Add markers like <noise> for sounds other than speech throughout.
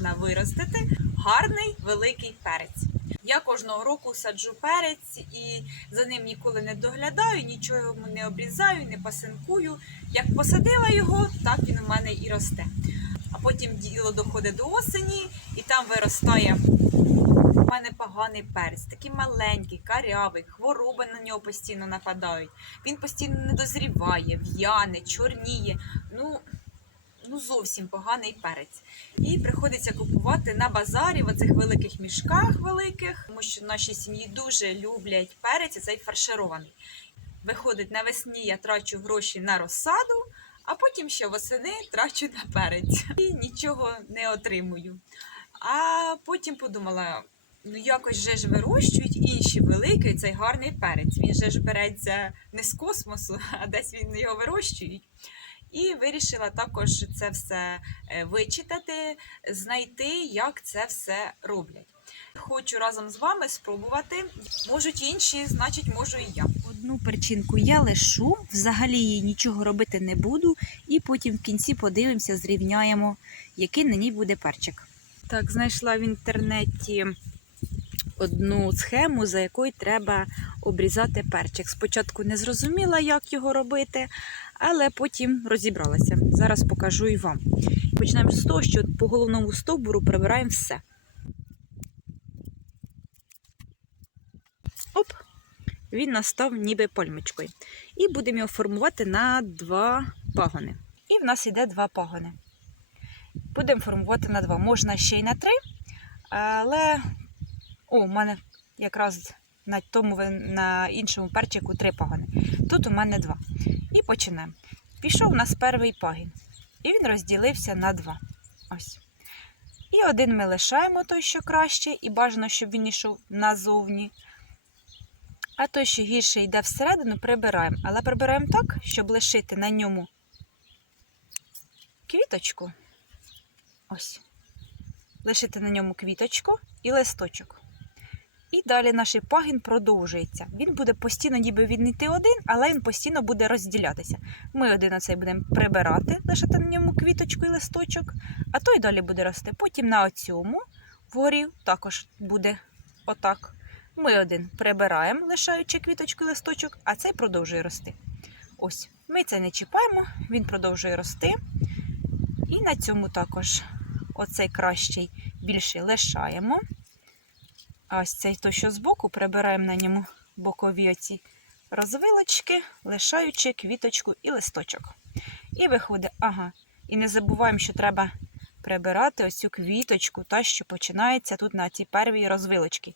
можна виростити гарний великий перець. Я кожного року саджу перець і за ним ніколи не доглядаю, нічого не обрізаю, не пасинкую. Як посадила його, так він у мене і росте. А потім діло доходить до осені, і там виростає у мене поганий перець, такий маленький, карявий, хвороби на нього постійно нападають. Він постійно не дозріває, в'яне, чорніє. Ну, ну зовсім поганий перець. І приходиться купувати на базарі в оцих великих мішках великих, тому що наші сім'ї дуже люблять перець, і цей фарширований. Виходить, навесні я трачу гроші на розсаду, а потім ще восени трачу на перець і нічого не отримую. А потім подумала. Ну, якось же ж вирощують інші великий цей гарний перець. Він же ж береться не з космосу, а десь він його вирощують. І вирішила також це все е, вичитати, знайти, як це все роблять. Хочу разом з вами спробувати. Можуть інші, значить, можу і я. Одну перчинку я лишу, взагалі їй нічого робити не буду, і потім в кінці подивимося, зрівняємо, який на ній буде перчик. Так, знайшла в інтернеті одну схему, за якою треба обрізати перчик. Спочатку не зрозуміла, як його робити, але потім розібралася. Зараз покажу і вам. Почнемо з того, що по головному стовбуру прибираємо все. Оп! Він настав ніби пальмочкою. І будемо його формувати на два пагони. І в нас йде два пагони. Будемо формувати на два. Можна ще й на три, але о, у мене якраз на тому на іншому перчику три пагони. Тут у мене два. І починаємо. Пішов у нас перший пагін. І він розділився на два. Ось. І один ми лишаємо той, що краще, і бажано, щоб він йшов назовні. А той, що гірше йде всередину, прибираємо. Але прибираємо так, щоб лишити на ньому квіточку. Ось. Лишити на ньому квіточку і листочок. І далі наш пагін продовжується. Він буде постійно, ніби він йти один, але він постійно буде розділятися. Ми один оцей будемо прибирати, лишити на ньому квіточку і листочок, а той далі буде рости. Потім на оцьому вгорі також буде отак. Ми один прибираємо, лишаючи квіточку і листочок, а цей продовжує рости. Ось, ми це не чіпаємо, він продовжує рости. І на цьому також оцей кращий більше лишаємо. А ось цей то, що збоку, прибираємо на ньому бокові оці розвилочки, лишаючи квіточку і листочок. І виходить, ага. І не забуваємо, що треба прибирати ось цю квіточку, та, що починається тут на цій первій розвилочці.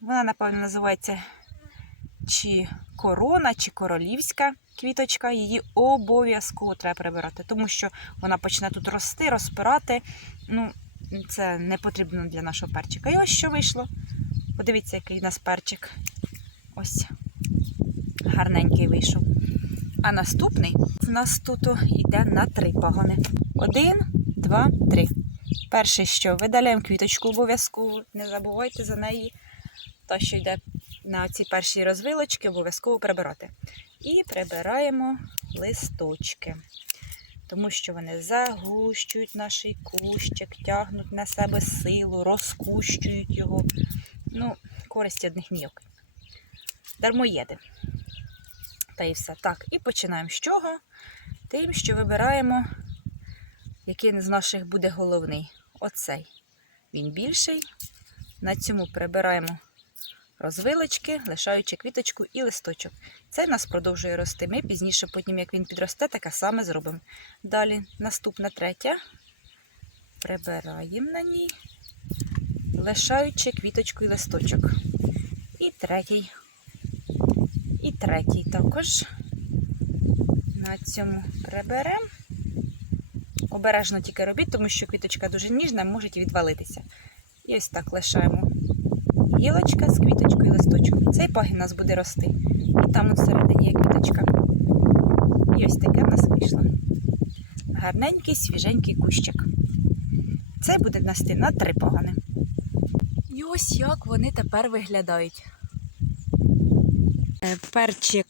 Вона, напевно, називається чи корона, чи королівська квіточка. Її обов'язково треба прибирати, тому що вона почне тут рости, розпирати. Ну, це не потрібно для нашого перчика. І ось що вийшло. Подивіться, який у нас перчик. Ось гарненький вийшов. А наступний в нас тут йде на три пагони. Один, два, три. Перший що? Видаляємо квіточку обов'язково, не забувайте за неї. Та, що йде на ці перші розвилочки, обов'язково прибирати. І прибираємо листочки тому що вони загущують наш кущик, тягнуть на себе силу, розкущують його. Ну, користі одних ніяк. Дармоєди. Та і все. Так, і починаємо з чого? Тим, що вибираємо, який з наших буде головний. Оцей. Він більший. На цьому прибираємо розвилочки, лишаючи квіточку і листочок. Цей в нас продовжує рости. Ми пізніше, потім, як він підросте, таке саме зробимо. Далі наступна третя. Прибираємо на ній, лишаючи квіточку і листочок. І третій. І третій також. На цьому приберемо. Обережно тільки робіть, тому що квіточка дуже ніжна, може відвалитися. І ось так лишаємо гілочка з квіточкою і листочком. Цей пагін у нас буде рости. І там всередині є квіточка. І ось таке в нас вийшло. Гарненький, свіженький кущик. Це буде насти на три пагони. І ось як вони тепер виглядають. Е, Перчик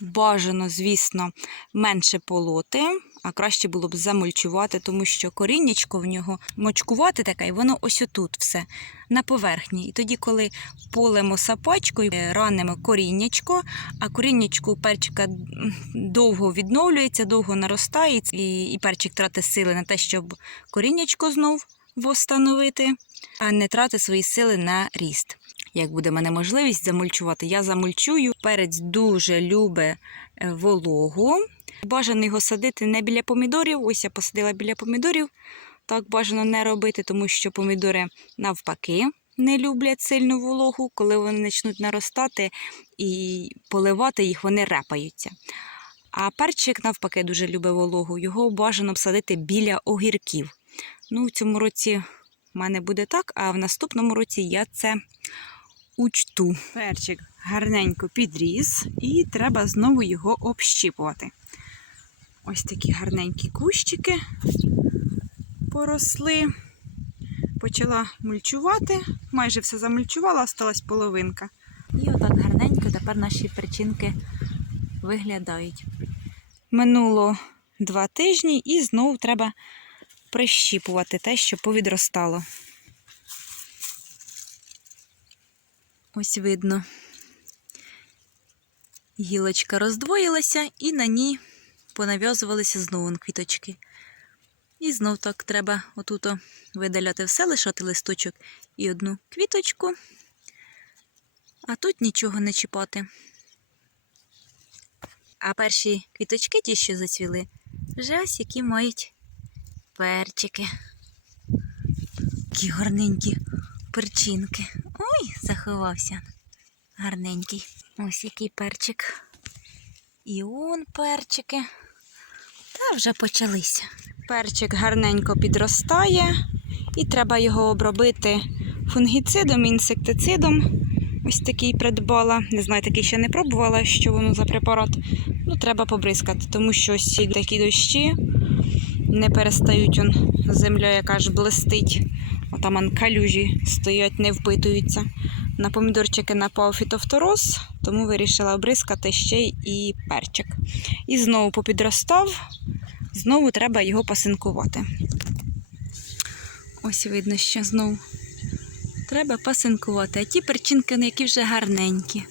бажано, звісно, менше полоти, а краще було б замульчувати, тому що коріннячко в нього мочкувати таке, і воно ось отут все на поверхні. І тоді, коли полемо сапачкою, е, ранимо коріннячко, а коріннячко у перчика довго відновлюється, довго наростає, і, перчик тратить сили на те, щоб коріннячко знов восстановити, а не тратить свої сили на ріст. Як буде мене можливість замульчувати, я замульчую. Перець дуже любить е, вологу. Бажано його садити не біля помідорів. Ось я посадила біля помідорів. Так бажано не робити, тому що помідори навпаки не люблять сильну вологу. Коли вони почнуть наростати і поливати їх, вони репаються. А перчик навпаки дуже любить вологу. Його бажано садити біля огірків. Ну, в цьому році в мене буде так, а в наступному році я це учту. Перчик гарненько підріс, і треба знову його общіпувати. Ось такі гарненькі кущики поросли. Почала мульчувати, майже все замульчувала, осталась половинка. І отак гарненько тепер наші перчинки виглядають. Минуло два тижні, і знову треба прищіпувати те, що повідростало. Ось видно. Гілочка роздвоїлася, і на ній понав'язувалися знову квіточки. І знов так треба отут видаляти все, лишати листочок і одну квіточку, а тут нічого не чіпати. А перші квіточки, ті, що зацвіли, вже ось які мають перчики. Такі гарненькі перчинки. Ой, заховався. Гарненький. Ось який перчик. І он перчики. Та вже почалися. Перчик гарненько підростає, і треба його обробити фунгіцидом, інсектицидом. Ось такий придбала. Не знаю, такий ще не пробувала, що воно за препарат. Ну, треба побризкати, тому що ось такі дощі не перестають он, земля, яка ж блистить. Отам калюжі стоять, не впитуються. На помідорчики напав фітофтороз, тому вирішила обризкати ще і перчик. І знову попідростав, знову треба його пасинкувати. Ось видно, що знову треба пасинкувати. А ті перчинки, ну, які вже гарненькі.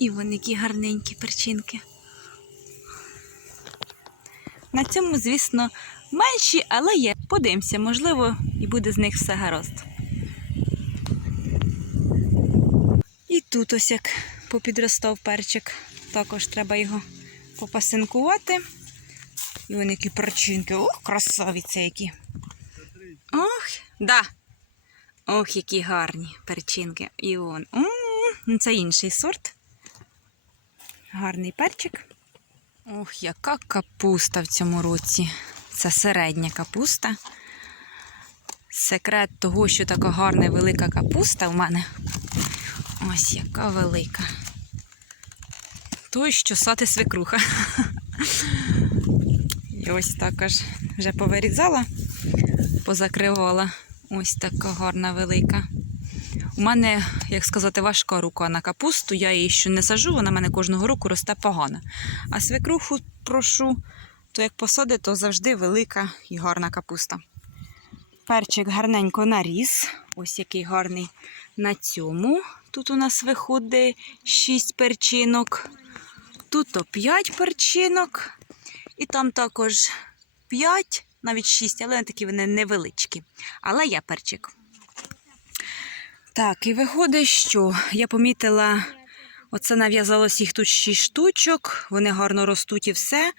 І вони які гарненькі перчинки. На цьому, звісно, менші, але є. Подивимося, можливо, і буде з них все гаразд. І тут ось як попідростав перчик. Також треба його попасинкувати. І вони які перчинки. Ох, красавіці які. Ох, да. Ох, які гарні перчинки. І он. М, ну Це інший сорт. Гарний перчик. Ох, яка капуста в цьому році. Це середня капуста. Секрет того, що така гарна велика капуста в мене. Ось яка велика. Той, що сати свекруха. І ось також вже повирізала, позакривала. Ось така гарна велика. У мене, як сказати, важка рука на капусту. Я її ще не сажу, вона мене кожного року росте погано. А свекруху прошу, то як посади, то завжди велика і гарна капуста. Перчик гарненько наріс. Ось який гарний на цьому. Тут у нас виходить 6 перчинок. Тут то 5 перчинок. І там також 5, навіть 6, але такі вони невеличкі. Але є перчик. Так, і виходить, що я помітила, оце нав'язалось їх тут 6 штучок, вони гарно ростуть і все.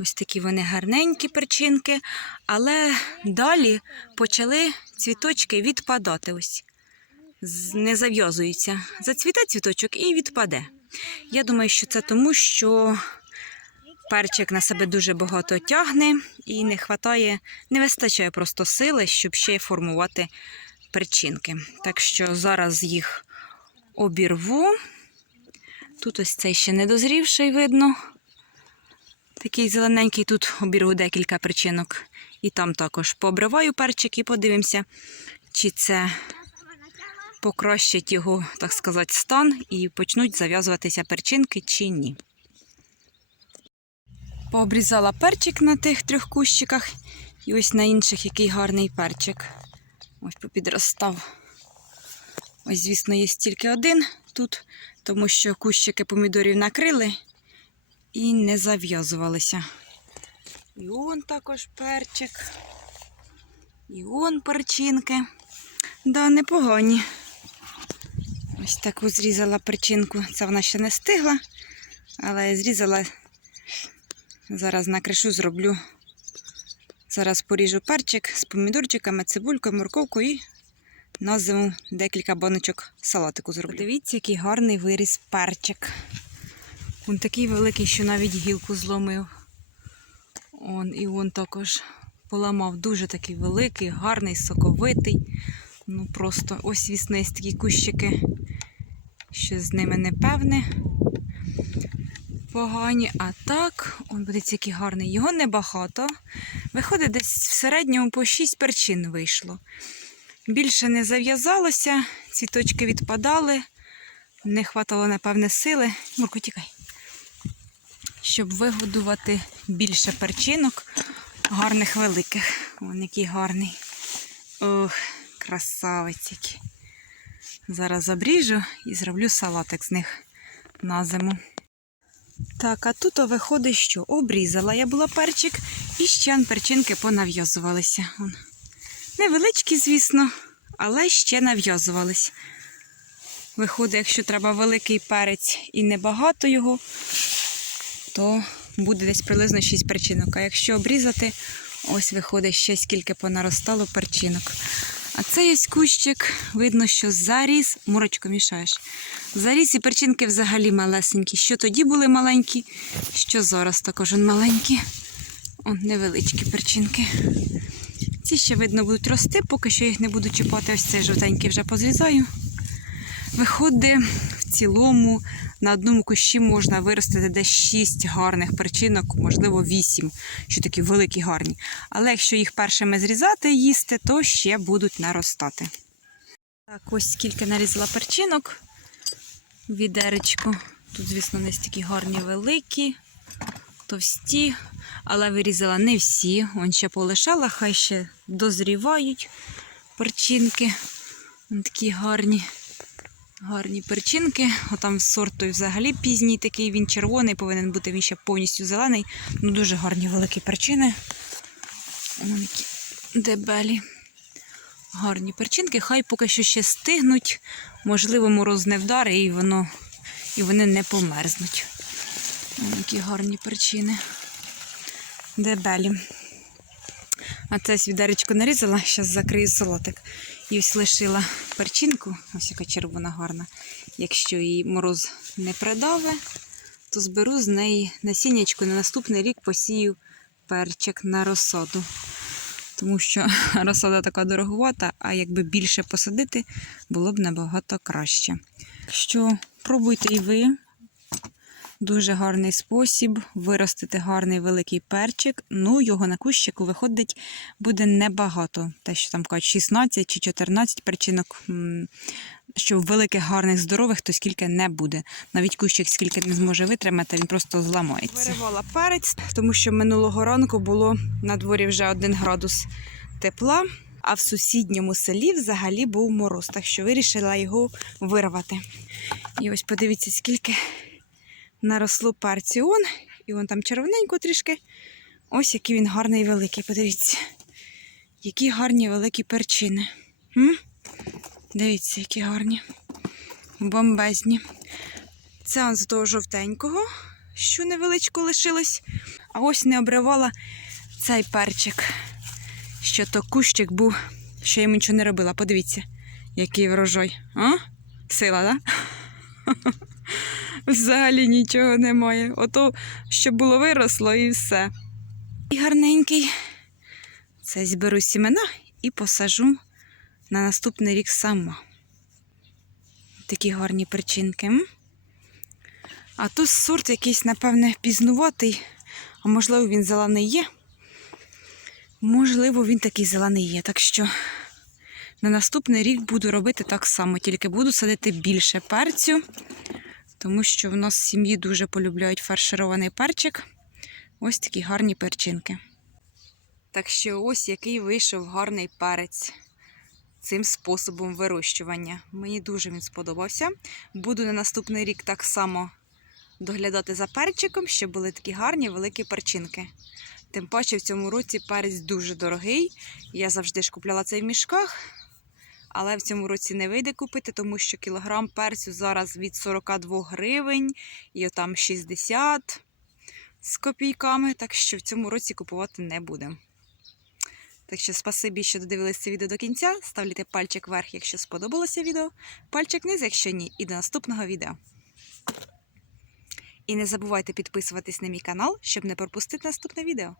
Ось такі вони гарненькі перчинки. Але далі почали цвіточки відпадати. Ось. Не зав'язуються. Зацвіте цвіточок і відпаде. Я думаю, що це тому, що перчик на себе дуже багато тягне і не хватає, не вистачає просто сили, щоб ще формувати перчинки. Так що зараз їх обірву. Тут ось цей ще недозрівший видно. Такий зелененький, тут обірву декілька перчинок. І там також пообриваю перчик і подивимося, чи це покращить його, так сказати, стан і почнуть зав'язуватися перчинки чи ні. Пообрізала перчик на тих трьох кущиках. І ось на інших який гарний перчик. Ось попідростав. Ось, звісно, є тільки один тут, тому що кущики помідорів накрили і не зав'язувалися. І он також перчик. І он перчинки. Да, непогані. Ось таку зрізала перчинку. Це вона ще не стигла, але зрізала. Зараз накришу, зроблю. Зараз поріжу перчик з помідорчиками, цибулькою, морковкою і на зиму декілька баночок салатику зроблю. Дивіться, який гарний виріс перчик. Він такий великий, що навіть гілку зломив. Он і он також поламав дуже такий великий, гарний, соковитий. Ну просто ось звісно, такі кущики, що з ними не певне. Погані, а так, он подивіться, який гарний. Його небагато. Виходить, десь в середньому по 6 перчин вийшло. Більше не зав'язалося, цвіточки відпадали, не хватало, напевне, сили. Мурко, тікай. Щоб вигодувати більше перчинок, гарних великих. Вон який гарний. Ох, красавець який. Зараз обріжу і зроблю салатик з них на зиму. Так, а тут виходить, що обрізала я була перчик, і ще перчинки понав'язувалися. Невеличкі, звісно, але ще нав'язувались. Виходить, якщо треба великий перець і небагато його, то буде десь приблизно 6 перчинок. А якщо обрізати, ось виходить ще скільки понаростало перчинок. А цей ось кущик, видно, що заріс, мурочко мішаєш. Заріс і перчинки взагалі малесенькі. Що тоді були маленькі, що зараз також маленькі. О, невеличкі перчинки. Ці ще, видно, будуть рости, поки що їх не буду чіпати. Ось цей жовтенький вже позрізаю. Виходить, в цілому на одному кущі можна виростити десь 6 гарних перчинок, можливо, 8, що такі великі гарні. Але якщо їх першими зрізати і їсти, то ще будуть наростати. Так, ось скільки нарізала перчинок. Відеречко. Тут, звісно, не такі гарні великі, товсті, але вирізала не всі. Он ще полишала, хай ще дозрівають перчинки. Вон такі гарні. Гарні перчинки. Отам сорт той взагалі пізній такий, він червоний, повинен бути він ще повністю зелений. Ну, дуже гарні великі перчини. Вон які дебелі. Гарні перчинки. Хай поки що ще стигнуть. Можливо, мороз не вдари і воно, і вони не померзнуть. Вон які гарні перчини. Дебелі. А це свідеречко нарізала, зараз закрию салатик. І ось лишила перчинку, ось яка червона гарна. Якщо її мороз не придаве, то зберу з неї насіннячко на наступний рік посію перчик на розсаду. Тому що <laughs> розсада така дороговата, а якби більше посадити, було б набагато краще. Що пробуйте і ви. Дуже гарний спосіб виростити гарний великий перчик. Ну, його на кущику виходить буде небагато. Те, що там кажуть, 16 чи 14 перчинок, м, що великих, гарних, здорових, то скільки не буде. Навіть кущик скільки не зможе витримати, він просто зламається. Виривала перець, тому що минулого ранку було на дворі вже 1 градус тепла, а в сусідньому селі взагалі був мороз, так що вирішила його вирвати. І ось подивіться, скільки наросло перцю. Он, і вон там червоненько трішки. Ось який він гарний і великий. Подивіться. Які гарні великі перчини. М? Дивіться, які гарні. Бомбезні. Це он з того жовтенького, що невеличко лишилось. А ось не обривала цей перчик. Що то кущик був, що йому нічого не робила. Подивіться, який врожай. А? Сила, так? Да? <laughs> Взагалі нічого немає. Ото, що було виросло, і все. І гарненький. Це зберу сімена і посажу на наступний рік сама. Такі гарні причинки. А тут сорт якийсь, напевне, пізнуватий, а можливо, він зелений є. Можливо, він такий зелений є. Так що на наступний рік буду робити так само, тільки буду садити більше перцю тому що в нас в сім'ї дуже полюбляють фарширований перчик. Ось такі гарні перчинки. Так що ось який вийшов гарний перець цим способом вирощування. Мені дуже він сподобався. Буду на наступний рік так само доглядати за перчиком, щоб були такі гарні великі перчинки. Тим паче в цьому році перець дуже дорогий. Я завжди ж купляла цей в мішках, але в цьому році не вийде купити, тому що кілограм перцю зараз від 42 гривень і отам 60 з копійками, так що в цьому році купувати не будемо. Так що спасибі, що додивилися це відео до кінця. Ставте пальчик вверх, якщо сподобалося відео, пальчик вниз, якщо ні, і до наступного відео. І не забувайте підписуватись на мій канал, щоб не пропустити наступне відео.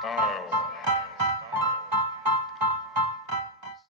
Style.